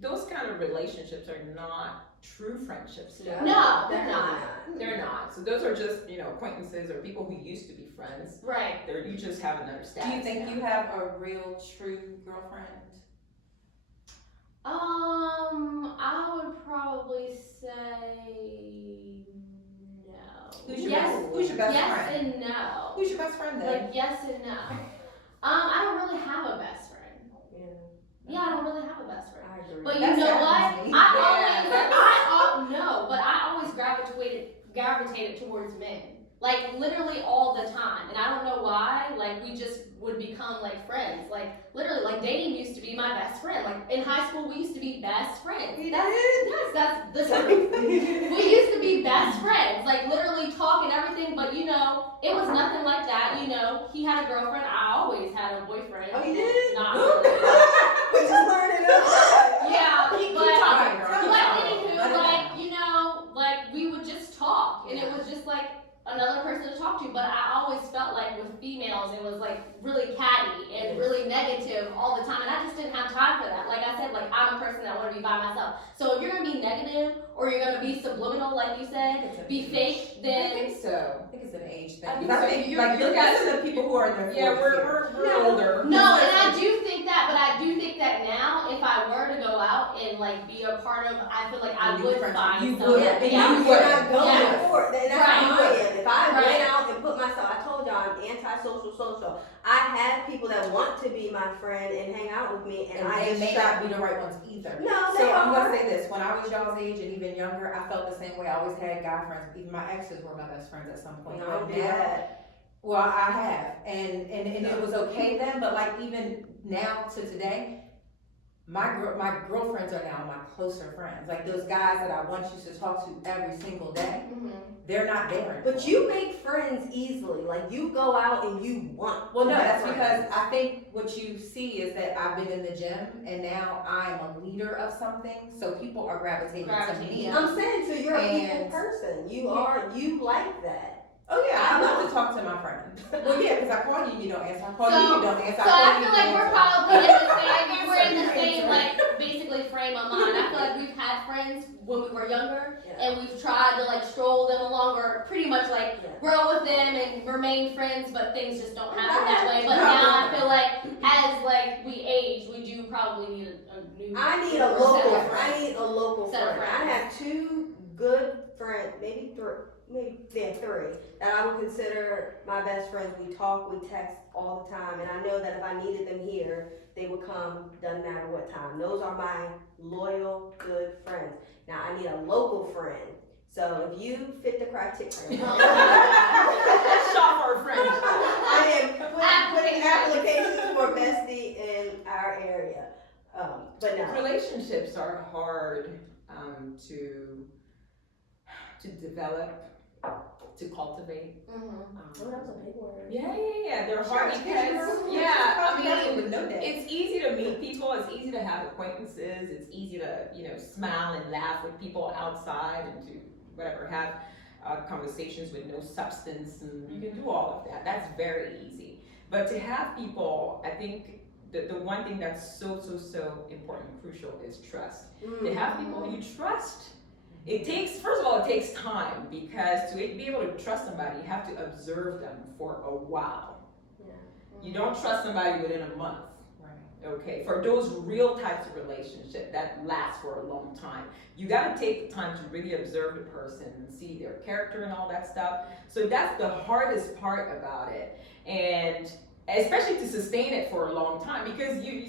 those kind of relationships are not true friendships. No, No, they're definitely not. They're not. So those are just, acquaintances or people who used to be friends. Right. You just have another status. Do you think now. you have a real, true girlfriend? I would probably say no. Who's your yes, best, who's your best yes friend? and no. Who's your best friend then? Like, yes and no. I don't really have a best friend. Yeah, Yeah, I don't really have a best friend. I agree. But you That know what? happens to me. I always gravitated towards men. Like, literally all the time. And I don't know why, like, we just would become, like, friends. Like, literally, like, dating used to be my best friend. Like, in high school, we used to be best friends. That's the truth. We used to be best friends. Like, literally talk and everything, but, it was nothing like that. He had a girlfriend. I always had a boyfriend. Oh, you did? Not really. We just learned it up. Yeah, Keep but talking, girl. Keep anywho, talking. like, we would just talk, and it was just like another person to talk to. But I always felt like with females, it was like really catty and really negative all the time, and I just didn't have time for that. Like I said, like, I'm a person that want to be by myself. So if you're gonna be negative or you're gonna be subliminal, like you said, be fake, I then think so. I think it's an age thing. I think Because so. think, You like, guys- listen to people who are in their 40s. Yeah, we're older. no, and I do think that, but I do think that now, if I were to go out and like be a part of, I feel like I You would friends- find you some. would. Yeah, but Yeah. you're not going Yes. for it. And that's Right. how I am. If I Right. went out and put myself, I told y'all I'm anti-social. I have people that want to be my friend and hang out with me, and And I they just may shut. not be the right ones either. No, they So I'm are. gonna say this, when I was y'all's age and even younger, I felt the same way. I always had guy friends. Even my exes were my best friends at some point. No, But don't do now- that. Well, I have, and it was okay then, but like even now to today, my girlfriends are now my closer friends. Like those guys that I once used to talk to every single day, they're not there anymore. But you make friends easily. Like you go out and you want. Well, no, to make that's friends. because I think what you see is that I've been in the gym and now I'm a leader of something, so people are gravitating to me. Yeah. I'm saying, so you're a people And- person. You like that. Oh yeah, I love to talk to my friends. Well, yeah, because I call you, you don't answer. I call So- you, you don't answer. So I feel call like you, we're you probably in the same, answer. we're in the same, like, basically frame of mind. I feel like we've had friends when we were younger, Yeah. and we've tried to, like, stroll them along, or pretty much, like, Yeah. grow with them and remain friends, but things just don't happen that way. But now I feel like, as, like, we age, we do probably need a new. I need a or local. set of I friends. need a local Set of friend. I friends. have 2 good friends, maybe 3, that I would consider my best friends. We talk, we text all the time, and I know that if I needed them here, they would come. Doesn't matter what time. Those are my loyal, good friends. Now I need a local friend. So if you fit the criteria, Shop for a friend. I am putting applications for bestie in our area. But no. Relationships are hard to develop, to cultivate. Oh, that was a big word. Yeah. They're hard because I mean, it's easy to meet people. It's easy to have acquaintances. It's easy to smile and laugh with people outside and to whatever have conversations with no substance, and you can do all of that. That's very easy. But to have people, I think the one thing that's so important and crucial is trust. To have people you trust. It takes time, because to be able to trust somebody, you have to observe them for a while. Yeah. You don't trust somebody within a month. Right. Okay, for those real types of relationships that last for a long time, you got to take the time to really observe the person and see their character and all that stuff. So that's the hardest part about it, and especially to sustain it for a long time, because you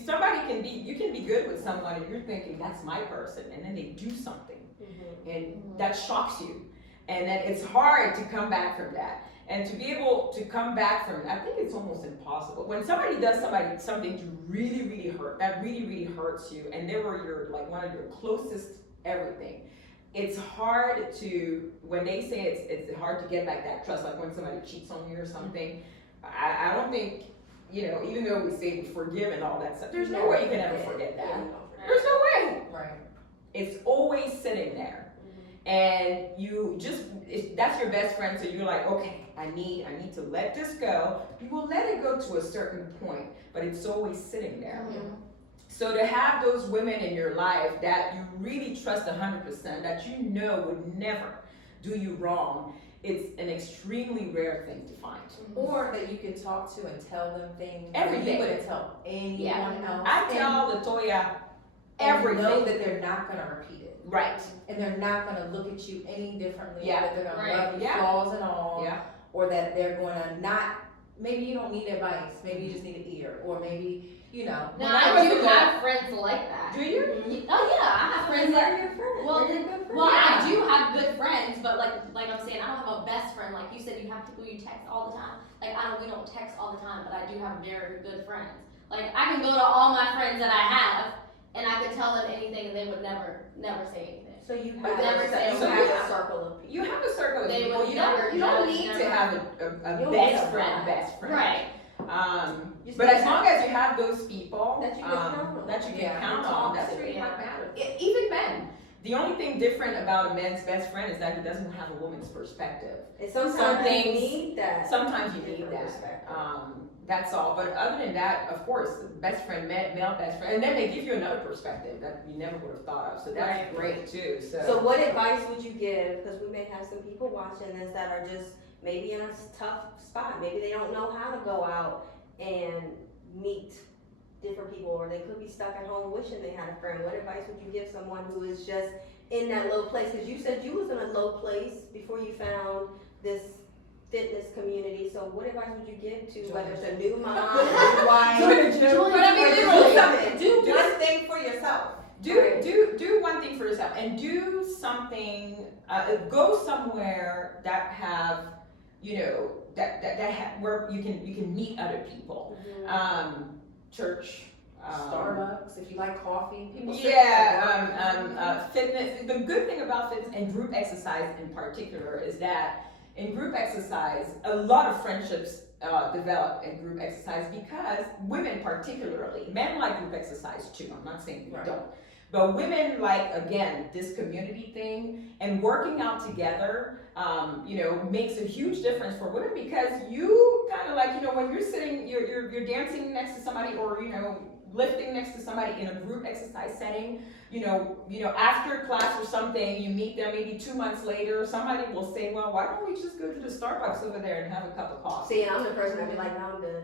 can be good with someone and you're thinking that's my person, and then they do something and that shocks you, and then it's hard to come back from that. And to be able to come back from it, I think it's almost impossible. When somebody does something to really hurt, that really hurts you, and they were one of your closest everything, it's hard to, when they say it's hard to get back that trust, like when somebody cheats on you or something, I don't think, even though we say we forgive and all that stuff, there's no way you can ever forget that. There's no way. Right. It's always sitting there. And that's your best friend, so you're like, okay, I need to let this go. You will let it go to a certain point, but it's always sitting there. So to have those women in your life that you really trust 100%, that you know would never do you wrong, it's an extremely rare thing to find. Or that you can talk to and tell them things Everything. that you wouldn't tell anyone else. I tell Latoya and everything. know that they're not gonna repeat it. Right. And they're not gonna look at you any differently. Yeah. That they're gonna Right. love you, Yeah. flaws and all. Yeah. Or that they're gonna not, maybe you don't need advice, maybe you just need an ear, or maybe, Now, When I I was do a have friends like that. Do you? Oh yeah, I have friends that. They're your friends. Well, They're your good friends. Well, I do have good friends, but like I'm saying, I don't have a best friend. Like you said, you have people you text all the time. Like we don't text all the time, but I do have very good friends. Like I can go to all my friends that I have, and I could tell them anything, and they would never say anything. So you But never say you so have yeah. a circle of people. You have a circle of They people. would You never don't judge, need to never- have a You don't best need friend, that. best friend. Right. But as long as you have those people That you can count on. that you can Yeah. count Talk on, that's to, really yeah. what matters. Even men. The only thing different about a man's best friend is that he doesn't have a woman's perspective. And sometimes Some you things- need that. Sometimes you need Different that. perspective. That's all. But other than that, of course, best friend, male best friend, and then they give you another perspective that you never would have thought of. So that's Right. great too. So what advice would you give, because we may have some people watching this that are just maybe in a tough spot, maybe they don't know how to go out and meet different people, or they could be stuck at home wishing they had a friend. What advice would you give someone who is just in that low place? Because you said you was in a low place before you found this fitness community, so what advice would you give to whether it's a new mom, a new wife, But I mean, or literally, something? do one thing for yourself. Do one thing for yourself, and do something. Go somewhere that have, where you can meet other people. Church, Starbucks, if you like coffee. People fitness. The good thing about fitness and group exercise in particular is that in group exercise, a lot of friendships develop in group exercise because women particularly, men like group exercise too, I'm not saying we don't, but women like, again, this community thing and working out together, makes a huge difference for women because you kind of like, when you're sitting, you're dancing next to somebody or, lifting next to somebody in a group exercise setting, after class or something, you meet them maybe 2 months later, somebody will say, well, why don't we just go to the Starbucks over there and have a cup of coffee? See, and I'm the person that'd be like, no, I'm good.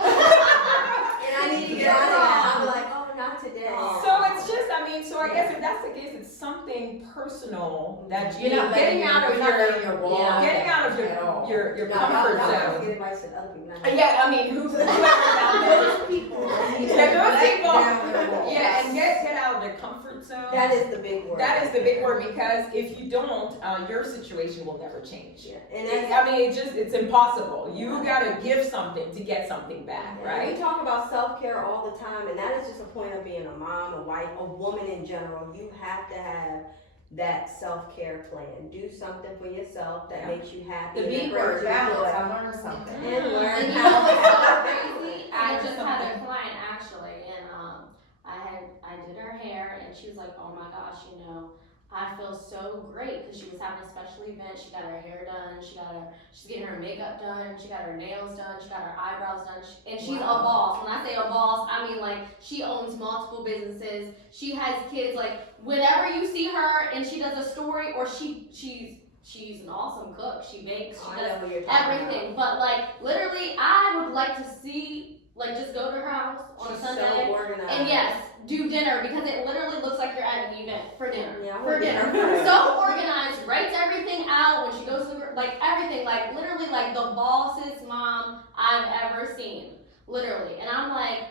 And I need to get out of that. I'm like, oh, not today. So it's just, so I guess if that's the case, it's something personal that You're not getting out of your comfort No, zone. get advice from other people. Whoever those people. Yeah, and get out of their comfort zone. That is the big word. That is the big word because if you don't, your situation will never change. Yeah. And it's impossible. You gotta give something to get something back, right? We talk about self-care all the time, and that is just a point of being a mom, a wife, a woman in general. You have to have that self-care plan. Do something for yourself that makes you happy. The B word, balance. I learned something. And learn And you how know to what's so crazy? I just something. had a client actually, and I did her hair, and she was like, "Oh my gosh, I feel so great," because she was having a special event. She got her hair done. She's getting her makeup done. She got her nails done. She got her eyebrows done. And she's a boss. When I say a boss, I mean like she owns multiple businesses. She has kids. Like whenever you see her and she does a story, or she's an awesome cook. She bakes. She does everything. But like literally, I would like to see. Like just go to her house on She's Sunday so organized. and yes, do dinner because it literally looks like you're at an event for dinner. Yeah, for dinner. So organized, writes everything out when she goes to like everything, like literally like the bossest mom I've ever seen. Literally. And I'm like,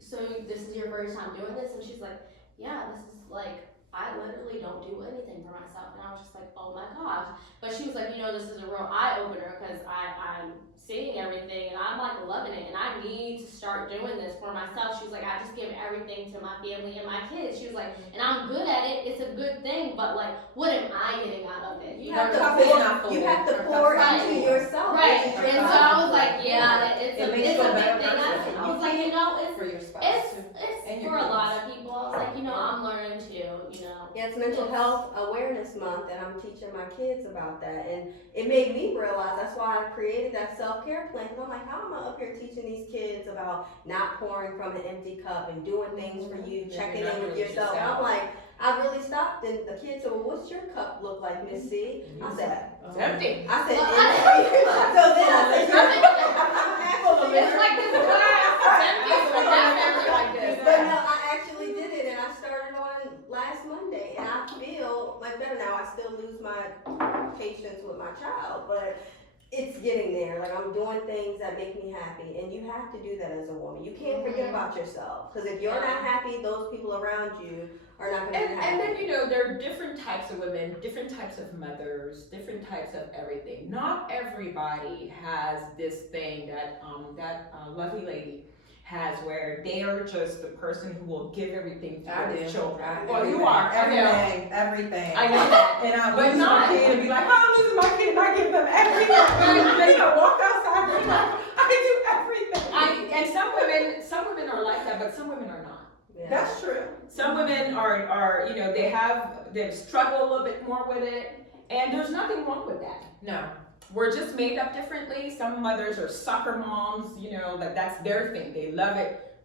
so this is your first time doing this? And she's like, yeah, this is like I literally don't do anything for myself. And I was just like, oh my gosh. But she was like, this is a real eye opener because I'm seeing everything and I'm like loving it and I need to start doing this for myself. She was like, I just give everything to my family and my kids. She was like, and I'm good at it. It's a good thing, but like, what am I getting out of it? You have to pour into yourself. Right. And so I was like, yeah, it's a big thing. I was like, it's for your spouse it's for a lot of people. I was like, I'm learning too, Yeah, it's Mental Health Awareness Month, and I'm teaching my kids about that. And it made me realize that's why I created that self-care plan. Because I'm like, how am I up here teaching these kids about not pouring from an empty cup and doing things for you, checking in with yourself? And I'm like, I really stopped, and the kids said, well, what's your cup look like, Miss C? I said, It's empty. I said, empty. So then I said, it's like this glass. It's empty. It's definitely like this. But no, I actually did it, and I started on last Monday, and I feel like better now. I still lose my patience with my child, but it's getting there. Like I'm doing things that make me happy, and you have to do that as a woman. You can't forget about yourself, because if you're not happy, those people around you are not going to be happy. And then there are different types of women, different types of mothers, different types of everything. Not everybody has this thing that lovely lady has, where they are just the person who will give everything to their children. Well, you are everything. I know that, And I but not and be like, oh, this is my kid, and I give them everything. Walk outside, and be like, I do everything. And some women are like that, but some women are not. Yeah. That's true. Some women are they struggle a little bit more with it, and there's nothing wrong with that. No. We're just made up differently. Some mothers are soccer moms, that's their thing. They love it.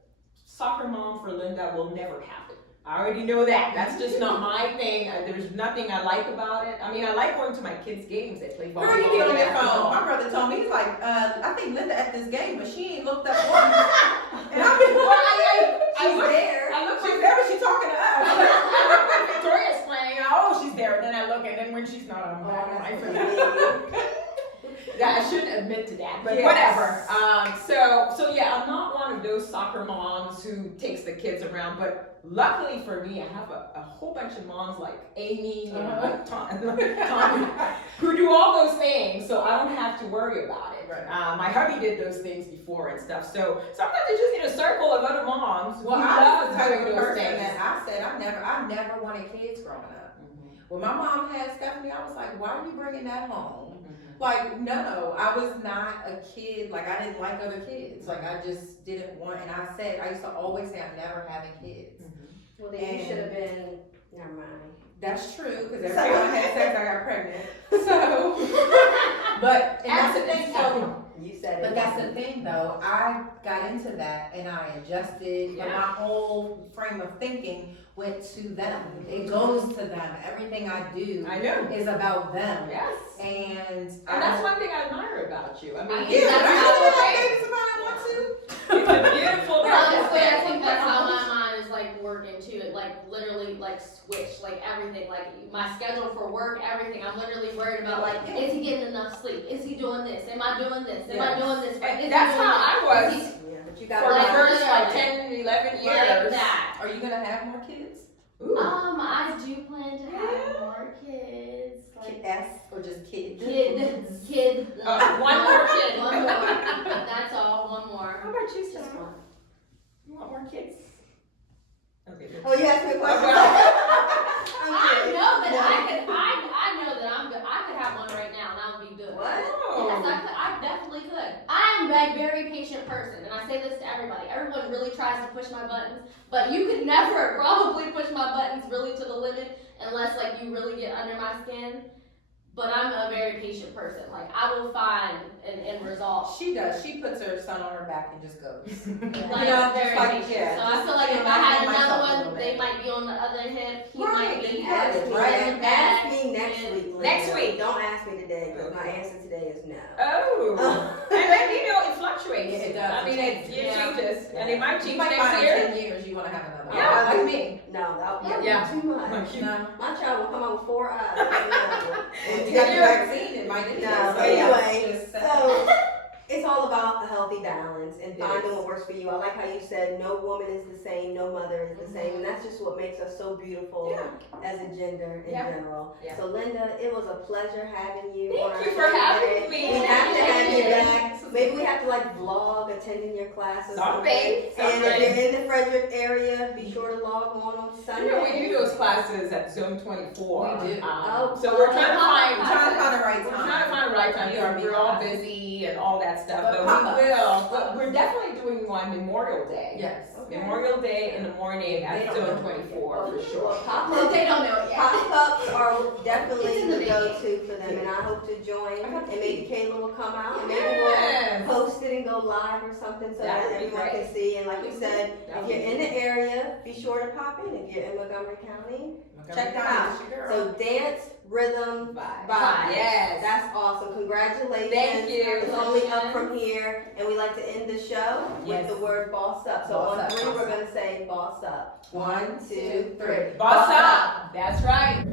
Soccer mom for Linda will never happen. I already know that. That's just not my thing. There's nothing I like about it. I mean, I like going to my kids' games. They play volleyball. Girl, you get on their phone. My brother told me, he's like, I think Linda at this game, but she ain't looked up once. And I've been She's there. She's there, but she's talking to us. I look when Victoria's playing. Oh, she's there. And then I look, and then when she's not, I'm like, yeah, I shouldn't admit to that, but whatever. So yeah, I'm not one of those soccer moms who takes the kids around, but luckily for me, I have a whole bunch of moms like Amy and Tommy who do all those things, so I don't have to worry about it. Right. My hubby did those things before and stuff, so sometimes you just need a circle of other moms Well, who I love was the type doing of those person things. that I said I never wanted kids growing up. When my mom had Stephanie, I was like, why are you bringing that home? Like, no, I was not a kid. Like, I didn't like other kids. Like, I just didn't want, and I used to always say I'm never having kids. Well, then you should have been, never mind. That's true, because every time I had sex, I got pregnant. So, but, and that's the thing, so, You said it. but that's the thing though, I got into that and I adjusted, and my whole frame of thinking went to them. It goes to them. Everything I do I know. is about them. Yes. And that's one thing I admire about you. I mean, Yeah, yeah, that's I how really it have is. babies if I want to. it's a beautiful Honestly, I think thing. that's how my mind is like working too. It like literally like switch, like everything, like my schedule for work, everything. I'm literally worried about like, is he getting enough sleep? Is he doing this? Am I doing this? Am I doing this? Right? Is he That's doing how this? I Is was he- Yeah, but you for got the Like, first like literally. 10, 11 years. Like that. Are you gonna have more kids? Ooh. I do plan to have more kids. Like S or just kids? kid. One more kid. One more. That's all. One more. How about you, Just Semaan? one. You want more kids? Okay. Oh, you asked me a question. I know that I know that I could have one right now and I would be good. What? Yes, I definitely could. I am a very patient person, and I say this to everybody. Everyone really tries to push my buttons, but you could never probably push my buttons really to the limit unless like you really get under my skin. But I'm a very patient person. Like I will find an end result. She does. She puts her son on her back and just goes. Like Yeah, very just like, patient. yeah, So I just feel like if feel I had like myself a another little one, they bit. might be on the other hip. He Right, might be yes, holding right. back. Ask me next week. Linda. Next week. Don't ask me today, because my answer today is no. Oh. And then, it fluctuates. Yeah, it does. I mean, it changes. And it might You change might next find year. in 10 years you want to have another. Yeah. Like me. No, that would be Yeah. too much. No. My child will come out with 4 eyes. If you got the vaccine, it might be. No, So, anyway, just, so it's all about a healthy balance and It finding is. what works for you. I like how you said no woman is the same, no mother is the same, and that's just what makes us so beautiful as a gender in Yeah. general. Yeah. So Linda, it was a pleasure having you. on Thank our you for show having today. me. We have to have you Thank back. Maybe we have to like vlog attending your class or Something. And if you're in the Frederick area, be sure to log on Sunday. We do those classes at Zone 24. We do. So we're trying to find the right We're time. trying to find the right time because we're all busy and all that stuff, but we will. But we're definitely doing one Memorial Day. Yes. Memorial Day in the morning at Zone 24 for sure. Pop-ups They don't know it yet. Pop-ups are definitely It's in the the making. go-to for them, and I hope to join, and maybe Kayla will come out, and maybe Yes. we'll post it and go live or something so That that would be everyone great. can see, and like you said, That if would you're be in the area, be sure to pop in. If you're in Montgomery County, check them out. out. So dance, rhythm, vibe. Yes. That's awesome. Congratulations. Thank you. It's only up from here, and we like to end the show with the word boss up. So Boss on up, 3, boss we're up. gonna say boss up. 1, 2, 3. Boss up. That's right.